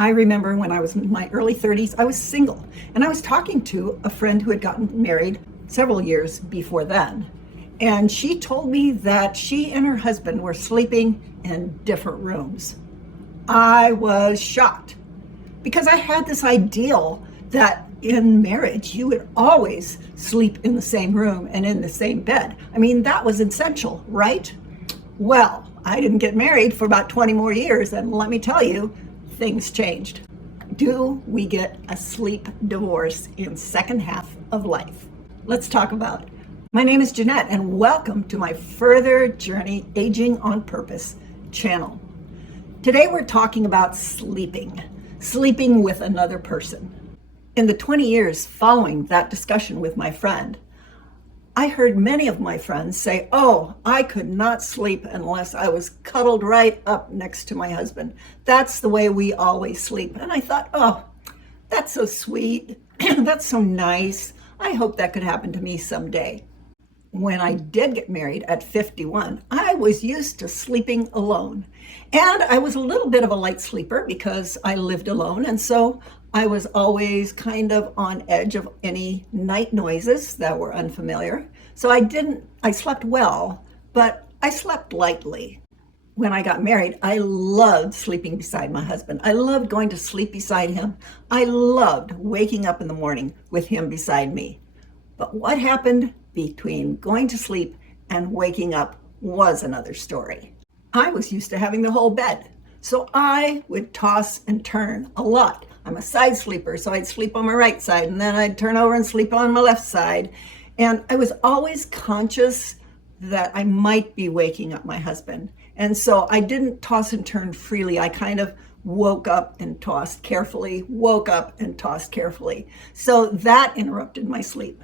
I remember when I was in my early 30s, I was single, and I was talking to a friend who had gotten married several years before then. And she told me that she and her husband were sleeping in different rooms. I was shocked because I had this ideal that in marriage you would always sleep in the same room and in the same bed. I mean, that was essential, right? Well, I didn't get married for about 20 more years, and let me tell you, things changed. Do we get a sleep divorce in second half of life? Let's talk about it. My name is Jeanette, and welcome to my Further Journey Aging on Purpose channel. Today we're talking about sleeping with another person. In the 20 years following that discussion with my friend, I heard many of my friends say, "Oh, I could not sleep unless I was cuddled right up next to my husband. That's the way we always sleep." And I thought, "Oh, that's so sweet. That's so nice. I hope that could happen to me someday." When I did get married at 51, I was used to sleeping alone. And I was a little bit of a light sleeper because I lived alone. And so I was always kind of on edge of any night noises that were unfamiliar. So I slept well, but I slept lightly. When I got married, I loved sleeping beside my husband. I loved going to sleep beside him. I loved waking up in the morning with him beside me. But what happened between going to sleep and waking up was another story. I was used to having the whole bed, so I would toss and turn a lot. I'm a side sleeper, so I'd sleep on my right side, and then I'd turn over and sleep on my left side. And I was always conscious that I might be waking up my husband. And so I didn't toss and turn freely. I kind of woke up and tossed carefully, woke up and tossed carefully. So that interrupted my sleep.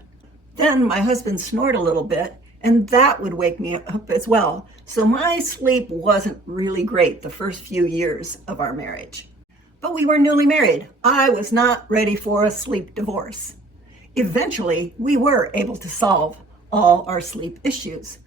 Then my husband snored a little bit, and that would wake me up as well. So my sleep wasn't really great the first few years of our marriage. But we were newly married. I was not ready for a sleep divorce. Eventually, we were able to solve all our sleep issues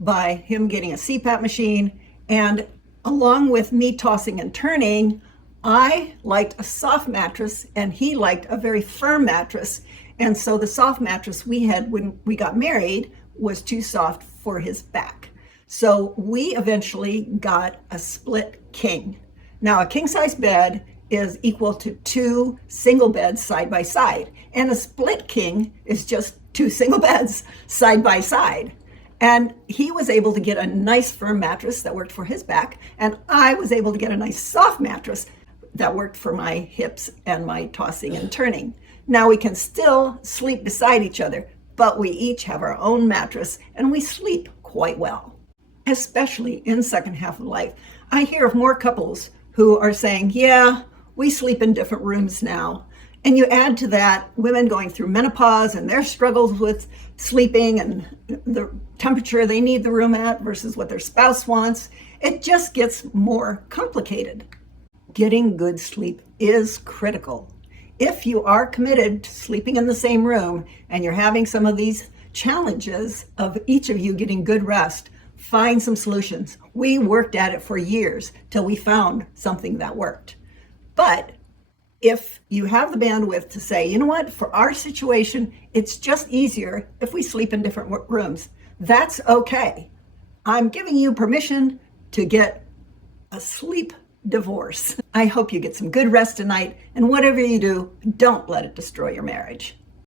by him getting a CPAP machine, and along with me tossing and turning, I liked a soft mattress and he liked a very firm mattress. And so the soft mattress we had when we got married was too soft for his back. So we eventually got a split king. Now, a king size bed is equal to two single beds side by side. And a split king is just two single beds side by side. And he was able to get a nice firm mattress that worked for his back. And I was able to get a nice soft mattress that worked for my hips and my tossing and turning. Now we can still sleep beside each other, but we each have our own mattress and we sleep quite well. Especially in second half of life, I hear of more couples who are saying, "Yeah, we sleep in different rooms now." And you add to that women going through menopause and their struggles with sleeping and the temperature they need the room at versus what their spouse wants. It just gets more complicated. Getting good sleep is critical. If you are committed to sleeping in the same room and you're having some of these challenges of each of you getting good rest, find some solutions. We worked at it for years till we found something that worked. But if you have the bandwidth to say, "You know what, for our situation, it's just easier if we sleep in different rooms," that's okay. I'm giving you permission to get a sleep divorce. I hope you get some good rest tonight, and whatever you do, don't let it destroy your marriage.